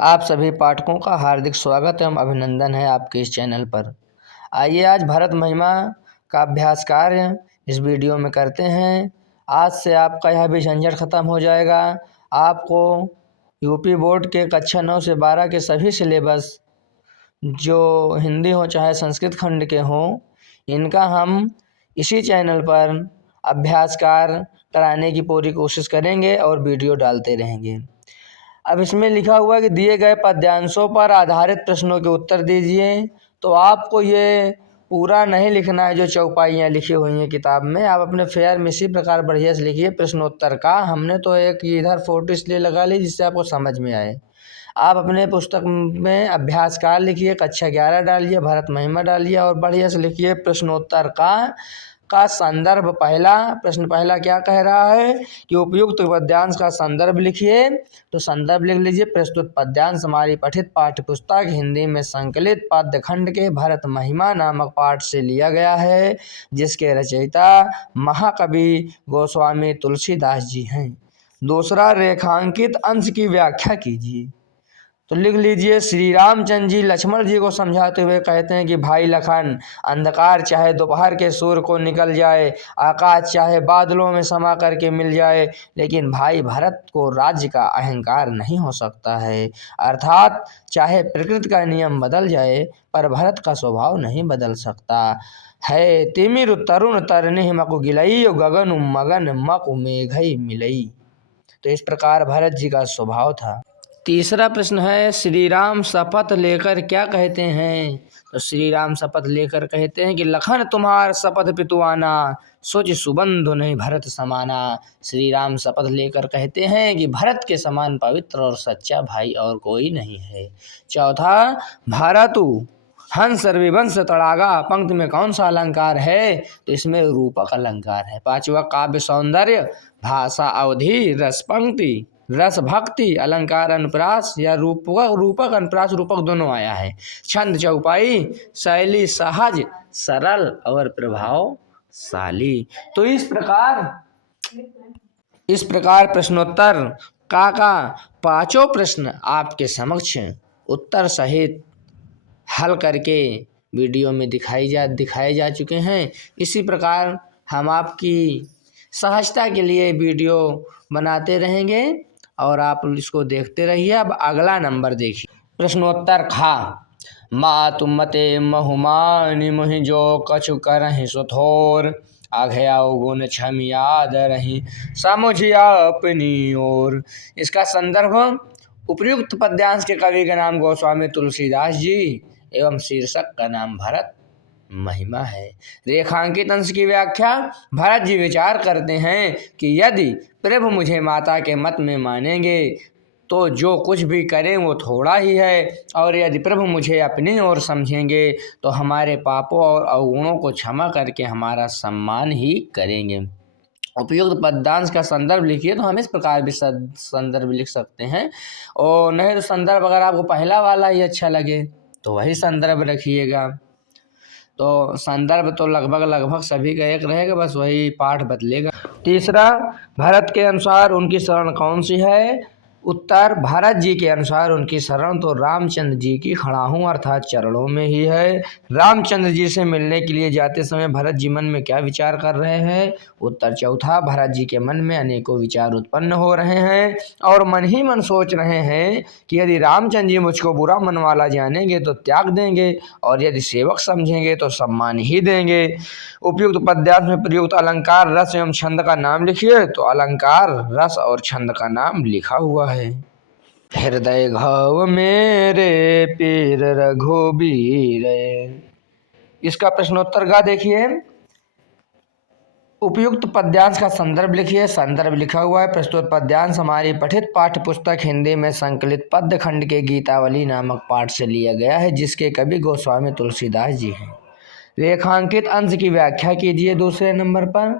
आप सभी पाठकों का हार्दिक स्वागत एवं अभिनंदन है आपके इस चैनल पर। आइए आज भारत महिमा का अभ्यास कार्य इस वीडियो में करते हैं। आज से आपका यह भी झंझट खत्म हो जाएगा। आपको यूपी बोर्ड के कक्षा 9 से 12 के सभी सिलेबस जो हिंदी हो चाहे संस्कृत खंड के हों, इनका हम इसी चैनल पर अभ्यास कार्य कराने की पूरी कोशिश करेंगे और वीडियो डालते रहेंगे। अब इसमें लिखा हुआ है कि दिए गए पद्यांशों पर आधारित प्रश्नों के उत्तर दीजिए। तो आपको ये पूरा नहीं लिखना है जो चौपाइयाँ लिखी हुई हैं किताब में। आप अपने फेयर में इसी प्रकार बढ़िया से लिखिए प्रश्नोत्तर का। हमने तो एक इधर फोटो इसलिए लगा ली जिससे आपको समझ में आए। आप अपने पुस्तक में अभ्यास कार्य लिखिए, कक्षा 11 डालिए, भारत महिमा डालिए और बढ़िया से लिखिए प्रश्नोत्तर का संदर्भ। पहला प्रश्न पहला क्या कह रहा है कि उपयुक्त पद्यांश का संदर्भ लिखिए। तो संदर्भ लिख लीजिए। प्रस्तुत पद्यांश हमारी पठित पाठ्य पुस्तक हिंदी में संकलित पद्य खंड के भारत महिमा नामक पाठ से लिया गया है, जिसके रचयिता महाकवि गोस्वामी तुलसीदास जी हैं। दूसरा, रेखांकित अंश की व्याख्या कीजिए। तो लिख लीजिए, श्री रामचंद्र जी लक्ष्मण जी को समझाते हुए कहते हैं कि भाई लखन, अंधकार चाहे दोपहर के सूर्य को निकल जाए, आकाश चाहे बादलों में समा करके मिल जाए, लेकिन भाई भरत को राज्य का अहंकार नहीं हो सकता है। अर्थात चाहे प्रकृति का नियम बदल जाए पर भरत का स्वभाव नहीं बदल सकता है। तिमिर तरुण तरनि मकु गिलई, गगन मगन मकु मेघई मिलई। तो इस प्रकार भरत जी का स्वभाव था। तीसरा प्रश्न है, श्री राम शपथ लेकर क्या कहते हैं। तो श्री राम शपथ लेकर कहते हैं कि लखन तुम्हार शपथ पितुआना, सोच सुबंधु नहीं भरत समाना। श्री राम शपथ लेकर कहते हैं कि भरत के समान पवित्र और सच्चा भाई और कोई नहीं है। चौथा, भारतु हंस रविवंश तड़ागा पंक्ति में कौन सा अलंकार है। तो इसमें रूपक अलंकार है। पांचवा, काव्य सौंदर्य, भाषा अवधि, रस पंक्ति, रस भक्ति, अलंकार अनुप्रास या रूपक अनुप्रास रूपक दोनों आया है। छंद चौपाई, शैली सहज सरल और प्रभावशाली। तो इस प्रकार प्रश्नोत्तर का पांचों प्रश्न आपके समक्ष उत्तर सहित हल करके वीडियो में दिखाए जा चुके हैं। इसी प्रकार हम आपकी सहजता के लिए वीडियो बनाते रहेंगे और आप इसको देखते रहिए। अब अगला नंबर देखिए, प्रश्नोत्तर खा। मातु मते महुमानि मुहि जो कछु करहि सुथोर, आघया गुण क्षम याद रही समुझिया अपनी ओर। इसका संदर्भ उपयुक्त पद्यांश के कवि का नाम गोस्वामी तुलसीदास जी एवं शीर्षक का नाम भारत महिमा है। रेखांकित अंश की व्याख्या, भरत जी विचार करते हैं कि यदि प्रभु मुझे माता के मत में मानेंगे तो जो कुछ भी करें वो थोड़ा ही है, और यदि प्रभु मुझे अपनी ओर समझेंगे तो हमारे पापों और अवगुणों को क्षमा करके हमारा सम्मान ही करेंगे। उपयुक्त पद्यांश का संदर्भ लिखिए। तो हम इस प्रकार भी संदर्भ लिख सकते हैं, और नहीं तो संदर्भ अगर आपको पहला वाला ही अच्छा लगे तो वही संदर्भ रखिएगा। तो संदर्भ तो लगभग सभी का एक रहेगा, बस वही पाठ बदलेगा। तीसरा, भरत के अनुसार उनकी शरण कौन सी है। उत्तर, भरत जी के अनुसार उनकी शरण तो रामचंद्र जी की खड़ाहूँ अर्थात चरणों में ही है। रामचंद्र जी से मिलने के लिए जाते समय भरत जी मन में क्या विचार कर रहे हैं। उत्तर चौथा, भरत जी के मन में अनेकों विचार उत्पन्न हो रहे हैं और मन ही मन सोच रहे हैं कि यदि रामचंद्र जी मुझको बुरा मन वाला जानेंगे तो त्याग देंगे, और यदि सेवक समझेंगे तो सम्मान ही देंगे। उपयुक्त पद्यांश में प्रयुक्त अलंकार, रस एवं छंद का नाम लिखिए। तो अलंकार, रस और छंद का नाम लिखा हुआ है। हृदय घाव मेरे पीर रघुबीर। इसका प्रश्नोत्तर का देखिए। उपयुक्त पद्यांश का संदर्भ लिखिए। संदर्भ लिखा हुआ है, प्रस्तुत पद्यांश हमारी पठित पाठ्य पुस्तक हिंदी में संकलित पद्य खंड के गीतावली नामक पाठ से लिया गया है, जिसके कवि गोस्वामी तुलसीदास जी हैं। रेखांकित अंश की व्याख्या कीजिए। दूसरे नंबर पर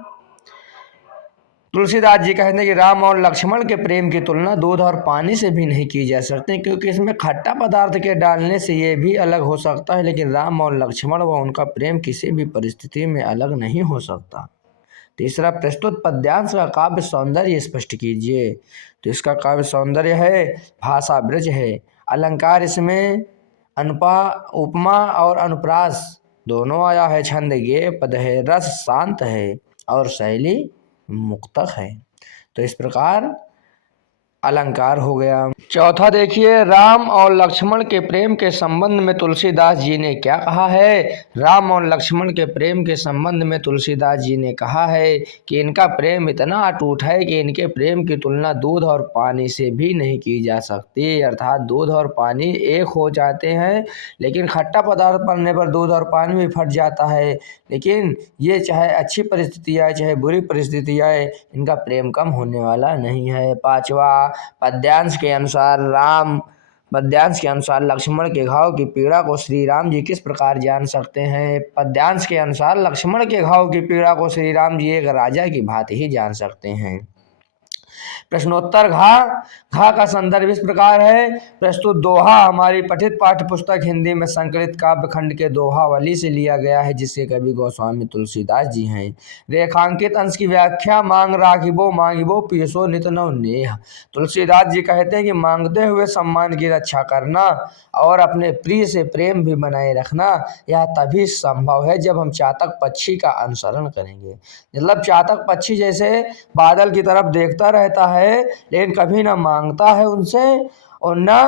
तुलसीदास जी कहते हैं कि राम और लक्ष्मण के प्रेम की तुलना दूध और पानी से भी नहीं की जा सकती, क्योंकि इसमें खट्टा पदार्थ के डालने से ये भी अलग हो सकता है, लेकिन राम और लक्ष्मण व उनका प्रेम किसी भी परिस्थिति में अलग नहीं हो सकता। तीसरा, प्रस्तुत पद्यांश का काव्य सौंदर्य स्पष्ट कीजिए। तो इसका काव्य सौंदर्य है, भाषा ब्रज है, अलंकार इसमें अनुपा उपमा और अनुप्रास दोनों आया है। छंद गेय पद है, रस शांत है और शैली मुक्तक है। तो इस प्रकार अलंकार हो गया। चौथा देखिए, राम और लक्ष्मण के प्रेम के संबंध में तुलसीदास जी ने क्या कहा है। राम और लक्ष्मण के प्रेम के संबंध में तुलसीदास जी ने कहा है कि इनका प्रेम इतना अटूट है कि इनके प्रेम की तुलना दूध और पानी से भी नहीं की जा सकती। अर्थात दूध और पानी एक हो जाते हैं, लेकिन खट्टा पदार्थ पड़ने पर दूध और पानी भी फट जाता है। लेकिन ये चाहे अच्छी परिस्थिति आए चाहे बुरी परिस्थिति आए, इनका प्रेम कम होने वाला नहीं है। पांचवा, पद्यांश के अनुसार लक्ष्मण के घाव की पीड़ा को श्री राम जी किस प्रकार जान सकते हैं। पद्यांश के अनुसार लक्ष्मण के घाव की पीड़ा को श्री राम जी एक राजा की भांति ही जान सकते हैं। प्रश्नोत्तर घा का संदर्भ इस प्रकार है। प्रस्तुत दोहा हमारी पठित पाठ्य पुस्तक हिंदी में संकलित काव्य खंड के दोहावली से लिया गया है, जिसके कवि गोस्वामी तुलसीदास जी हैं। रेखांकित अंश की व्याख्या, मांग राखिबो मांगिबो पीसो नित नव नेह। तुलसीदास जी कहते हैं कि मांगते हुए सम्मान की रक्षा करना और अपने प्रिय से प्रेम भी बनाए रखना, यह तभी संभव है जब हम चातक पक्षी का अनुसरण करेंगे। मतलब चातक पक्षी जैसे बादल की तरफ देखता रहता है, लेकिन कभी ना मांगता है उनसे और ना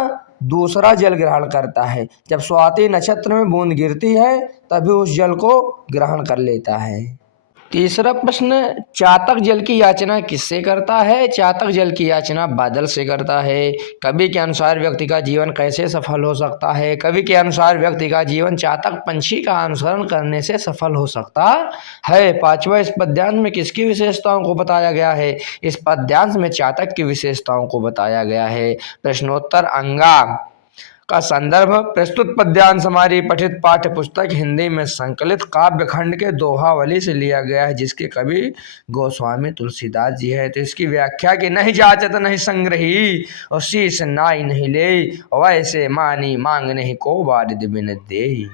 दूसरा जल ग्रहण करता है। जब स्वाति नक्षत्र में बूंद गिरती है तभी उस जल को ग्रहण कर लेता है। तीसरा प्रश्न, चातक जल की याचना किससे करता है। चातक जल की याचना बादल से करता है। कवि के अनुसार व्यक्ति का जीवन कैसे सफल हो सकता है। कवि के अनुसार व्यक्ति का जीवन चातक पंछी का अनुसरण करने से सफल हो सकता है। पांचवा, इस पद्यांश में किसकी विशेषताओं को बताया गया है। इस पद्यांश में चातक की विशेषताओं को बताया गया है। प्रश्नोत्तर अंगा का संदर्भ, प्रस्तुत पद्यांश हमारी पठित पाठ्य पुस्तक हिंदी में संकलित काव्य खंड के दोहावली से लिया गया है, जिसके कवि गोस्वामी तुलसीदास जी है। तो इसकी व्याख्या कि नहीं जाचत नहीं संग्रही और शीश नाई नहीं ले, वैसे मानी मांग नहीं को बारिद बिन देई।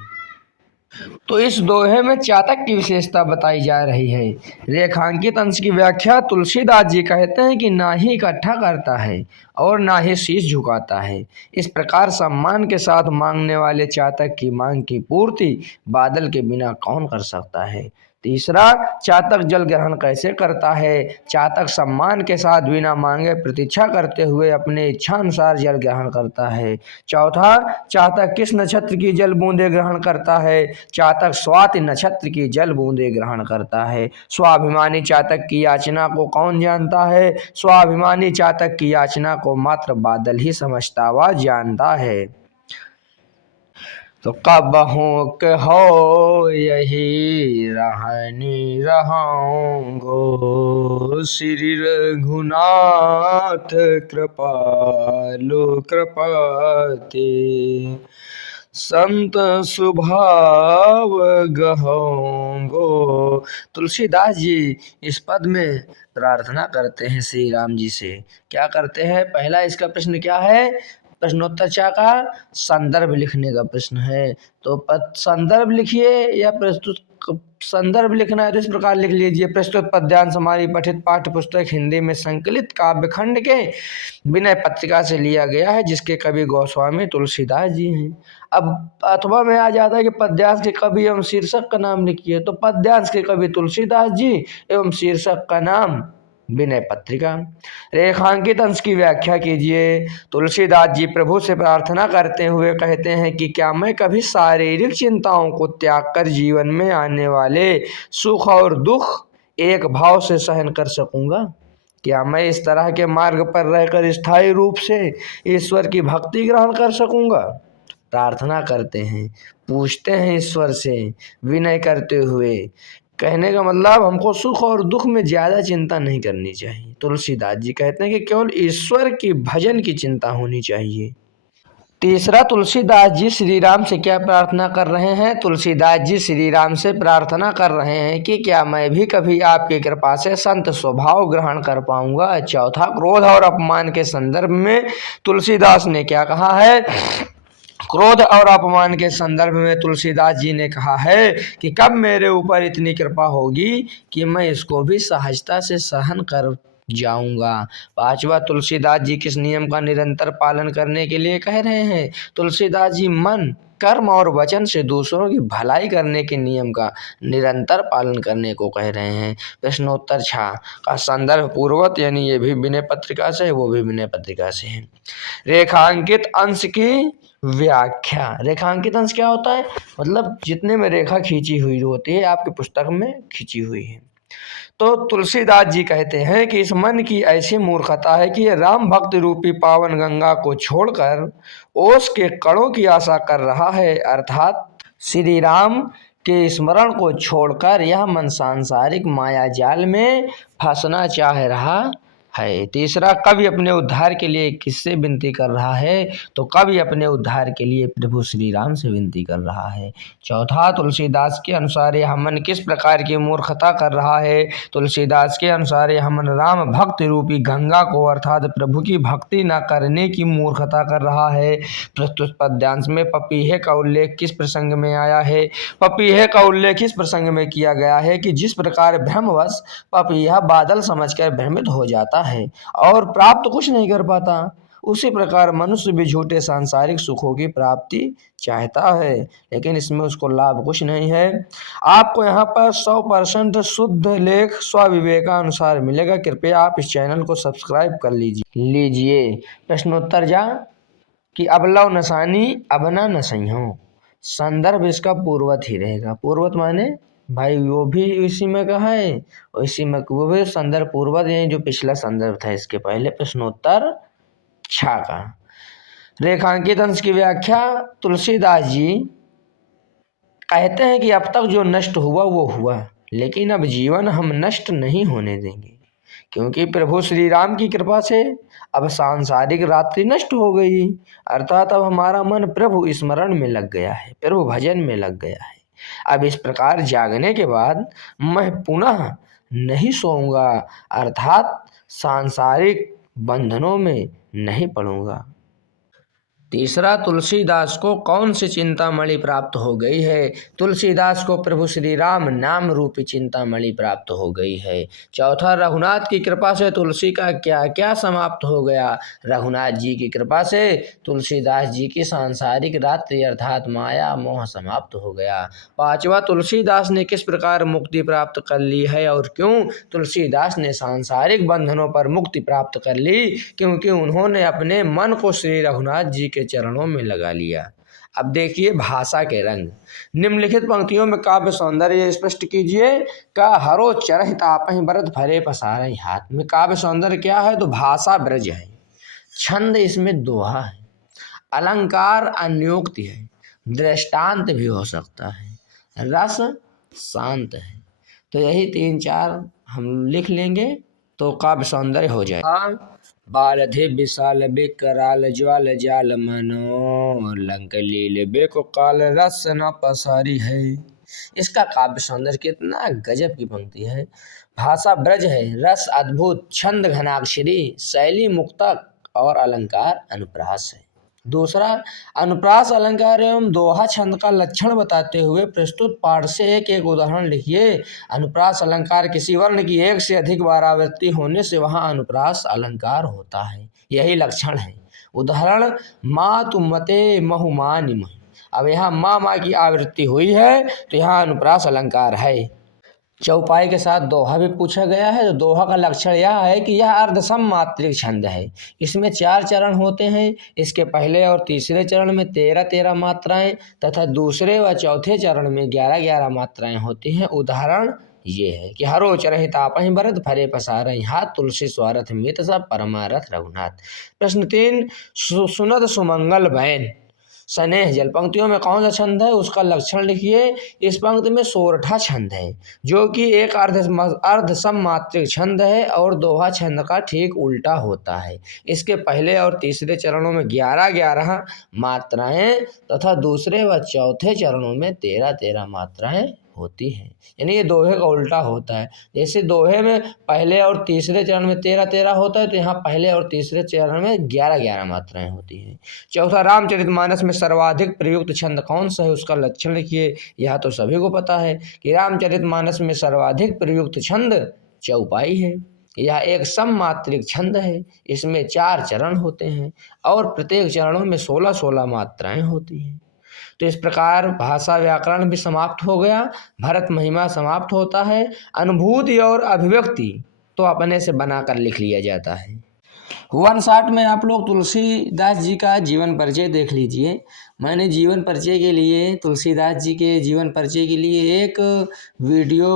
तो इस दोहे में चातक की विशेषता बताई जा रही है। रेखांकित अंश की व्याख्या, तुलसीदास जी कहते हैं कि ना ही इकट्ठा करता है और ना ही शीश झुकाता है। इस प्रकार सम्मान के साथ मांगने वाले चातक की मांग की पूर्ति बादल के बिना कौन कर सकता है। तीसरा, चातक जल ग्रहण कैसे करता है। चातक सम्मान के साथ बिना मांगे प्रतीक्षा करते हुए अपने इच्छा अनुसार जल ग्रहण करता है। चौथा, चातक किस नक्षत्र की जल बूंदे ग्रहण करता है। चातक स्वाति नक्षत्र की जल बूंदे ग्रहण करता है। स्वाभिमानी चातक की याचना को कौन जानता है। स्वाभिमानी चातक की याचना को मात्र बादल ही समझता व जानता है। तो कबहू कहो यही रहनी रहूँगो, श्री रघुनाथ कृपालु कृपाते, संत स्वभाव गहोंगो। तुलसीदास जी इस पद में प्रार्थना करते हैं श्री राम जी से। क्या करते हैं। पहला इसका प्रश्न क्या है। प्रश्नोत्तर चा का संदर्भ लिखने का प्रश्न है। तो संदर्भ लिखिए या प्रस्तुत संदर्भ लिखना है तो इस प्रकार लिख लीजिए। प्रस्तुत पद्यांश हमारी पठित पाठ्य पुस्तक हिंदी में संकलित काव्य खंड के विनय पत्रिका से लिया गया है, जिसके कवि गोस्वामी तुलसीदास जी हैं। अब अथवा में आ जाता है कि पद्यांश के कवि एवं शीर्षक का नाम लिखिए, तो पद्यांश के कवि तुलसीदास जी एवं शीर्षक का नाम विनय पत्रिका। रेखांकित अंश की व्याख्या कीजिए। तुलसीदास जी प्रभु से प्रार्थना करते हुए कहते हैं कि क्या मैं कभी शारीरिक चिंताओं को त्याग कर जीवन में आने वाले सुख और दुख एक भाव से सहन कर सकूंगा। क्या मैं इस तरह के मार्ग पर रहकर स्थायी रूप से ईश्वर की भक्ति ग्रहण कर सकूंगा। प्रार्थना करते हैं, पूछते हैं ईश्वर से विनय करते हुए। कहने का मतलब हमको सुख और दुख में ज़्यादा चिंता नहीं करनी चाहिए। तुलसीदास जी कहते हैं कि केवल ईश्वर की भजन की चिंता होनी चाहिए। तीसरा, तुलसीदास जी श्री राम से क्या प्रार्थना कर रहे हैं। तुलसीदास जी श्री राम से प्रार्थना कर रहे हैं कि क्या मैं भी कभी आपकी कृपा से संत स्वभाव ग्रहण कर पाऊंगा। चौथा, क्रोध और अपमान के संदर्भ में तुलसीदास ने क्या कहा है। क्रोध और अपमान के संदर्भ में तुलसीदास जी ने कहा है कि कब मेरे ऊपर इतनी कृपा होगी कि मैं इसको भी सहजता से सहन कर जाऊंगा। पांचवा, तुलसीदास जी किस नियम का निरंतर पालन करने के लिए कह रहे हैं? तुलसीदास जी मन, कर्म और वचन से दूसरों की भलाई करने के नियम का निरंतर पालन करने को कह रहे हैं। प्रश्नोत्तर छा का संदर्भ पूर्वत, यानी ये भी विनय पत्रिका से है, वो भी विनय पत्रिका से है। रेखांकित अंश की व्याख्या। रेखांकित अंश क्या होता है? मतलब जितने में रेखा खींची हुई होती है, आपकी पुस्तक में खींची हुई है। तो तुलसीदास जी कहते हैं कि इस मन की ऐसी मूर्खता है कि ये राम भक्ति रूपी पावन गंगा को छोड़कर ओस के कणों की आशा कर रहा है, अर्थात श्री राम के स्मरण को छोड़कर यह मन सांसारिक माया जाल में फंसना चाह रहा है। तीसरा, कवि अपने उद्धार के लिए किससे विनती कर रहा है? तो कवि अपने उद्धार के लिए प्रभु श्री राम से विनती कर रहा है। चौथा, तुलसीदास के अनुसार यह मन किस प्रकार की मूर्खता कर रहा है? तुलसीदास के अनुसार यह मन राम भक्ति रूपी गंगा को अर्थात प्रभु की भक्ति न करने की मूर्खता कर रहा है। प्रस्तुत पद्यांश में पपीहे का उल्लेख किस प्रसंग में आया है? पपीहे का उल्लेख इस प्रसंग में किया गया है कि जिस प्रकार भ्रमवश पपीहा बादल समझकर भ्रमित हो जाता है और प्राप्त कुछ नहीं कर पाता, उसी प्रकार मनुष्य भी झूठे सांसारिक सुखों की प्राप्ति चाहता है, लेकिन इसमें उसको लाभ कुछ नहीं है। आपको यहाँ पर 100% शुद्ध लेख स्वविवेकानुसार मिलेगा। कृपया आप इस चैनल को सब्सक्राइब कर लीजिए। प्रश्नोत्तर जा कि अबलव नसानी अबना नसइयों, संदर्भ इसका पूर्वत ही रहेगा। पूर्वत माने भाई वो भी इसी में का है, इसी में वो भी संदर्भ पूर्वत, यानी जो पिछला संदर्भ था इसके पहले। प्रश्नोत्तर छा का रेखांकित अंश की व्याख्या। तुलसीदास जी कहते हैं कि अब तक जो नष्ट हुआ वो हुआ, लेकिन अब जीवन हम नष्ट नहीं होने देंगे, क्योंकि प्रभु श्री राम की कृपा से अब सांसारिक रात्रि नष्ट हो गई, अर्थात अब हमारा मन प्रभु स्मरण में लग गया है, प्रभु भजन में लग गया है। अब इस प्रकार जागने के बाद मैं पुनः नहीं सोऊंगा, अर्थात सांसारिक बंधनों में नहीं पड़ूंगा। तीसरा, तुलसीदास को कौन सी चिंतामणि प्राप्त हो गई है? तुलसीदास को प्रभु श्री राम नाम रूपी चिंतामणि प्राप्त हो गई है। चौथा, रघुनाथ की कृपा से तुलसी का क्या क्या समाप्त हो गया? रघुनाथ जी की कृपा से तुलसीदास जी की सांसारिक रात्रि अर्थात माया मोह समाप्त हो गया। पांचवा, तुलसीदास ने किस प्रकार मुक्ति प्राप्त कर ली है और क्यों? तुलसीदास ने सांसारिक बंधनों पर मुक्ति प्राप्त कर ली क्योंकि उन्होंने अपने मन को श्री रघुनाथ जी के चरणों में लगा लिया। अब देखिए भाषा के रंग। निम्नलिखित पंक्तियों में काव्य सौंदर्य स्पष्ट कीजिए। का हरो चरहि तापहि बरत भरे पसारहि हाथ में काव्य सौंदर्य क्या है? तो भाषा ब्रज है, छंद इसमें दोहा है, अलंकार अन्योक्ति है, दृष्टांत भी हो सकता है, रस शांत है। तो यही 3-4 हम लिख लेंगे तो काव्य सौंदर्य हो जाए। बारधि विशाल बिकराल ज्वाल जाल मनो लंक लील बेको काल रस न पसारी है। इसका काव्य सौंदर्य कितना गजब की पंक्ति है। भाषा ब्रज है, रस अद्भुत, छंद घनाक्षरी, शैली मुक्तक और अलंकार अनुप्रास है। दूसरा, अनुप्रास अलंकार एवं दोहा छंद का लक्षण बताते हुए प्रस्तुत पाठ से एक एक उदाहरण लिखिए। अनुप्रास अलंकार किसी वर्ण की एक से अधिक बार आवृत्ति होने से वहाँ अनुप्रास अलंकार होता है, यही लक्षण है। उदाहरण, माँ तुम मते महु मानि महि। अब यहाँ माँ की आवृत्ति हुई है तो यहाँ अनुप्रास अलंकार है। चौपाई के साथ दोहा भी पूछा गया है। तो दोहा का लक्षण यह है कि यह अर्धसम मात्रिक छंद है। इसमें 4 चरण होते हैं। इसके पहले और तीसरे चरण में 13-13 मात्राएं तथा दूसरे व चौथे चरण में 11-11 मात्राएं होती हैं। उदाहरण ये है कि हरो चरहि तापहि बरत भरे पसारहि हाथ तुलसी स्वारथ मित सब परमारथ रघुनाथ। प्रश्न 3, सुनत सुमंगल बैन स्नेह जल पंक्तियों में कौन सा छंद है? उसका लक्षण लिखिए। इस पंक्ति में सोरठा छंद है जो कि एक अर्ध सम मात्रिक छंद है और दोहा छंद का ठीक उल्टा होता है। इसके पहले और तीसरे चरणों में 11-11 मात्राएं तथा दूसरे व चौथे चरणों में 13-13 मात्राएं होती हैं, यानी ये दोहे का उल्टा होता है। जैसे दोहे में पहले और तीसरे चरण में 13-13 होता है तो यहाँ पहले और तीसरे चरण में 11-11 मात्राएं होती हैं। चौथा, रामचरितमानस में सर्वाधिक प्रयुक्त छंद कौन सा है? उसका लक्षण लिखिए। यह तो सभी को पता है कि रामचरितमानस में सर्वाधिक प्रयुक्त छंद चौपाई है। यह एक सममात्रिक छंद है। इसमें 4 चरण होते हैं और प्रत्येक चरणों में 16-16 मात्राएं होती हैं। तो इस प्रकार भाषा व्याकरण भी समाप्त हो गया, भरत महिमा समाप्त होता है। अनुभूति और अभिव्यक्ति तो अपने से बनाकर लिख लिया जाता है। 1 शॉट में आप लोग तुलसीदास जी का जीवन परिचय देख लीजिए। मैंने जीवन परिचय के लिए, तुलसीदास जी के जीवन परिचय के लिए एक वीडियो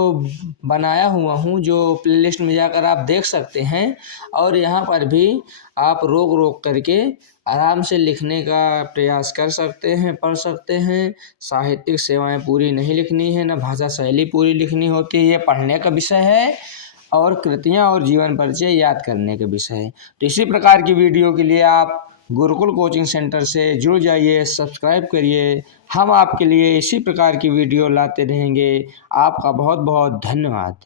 बनाया हुआ हूँ, जो प्लेलिस्ट में जाकर आप देख सकते हैं। और यहाँ पर भी आप रोक रोक करके आराम से लिखने का प्रयास कर सकते हैं, पढ़ सकते हैं। साहित्यिक सेवाएं पूरी नहीं लिखनी है, न भाषा शैली पूरी लिखनी होती है, ये पढ़ने का विषय है। और कृतियाँ और जीवन परिचय याद करने के विषय है। तो इसी प्रकार की वीडियो के लिए आप गुरुकुल कोचिंग सेंटर से जुड़ जाइए, सब्सक्राइब करिए। हम आपके लिए इसी प्रकार की वीडियो लाते रहेंगे। आपका बहुत बहुत धन्यवाद।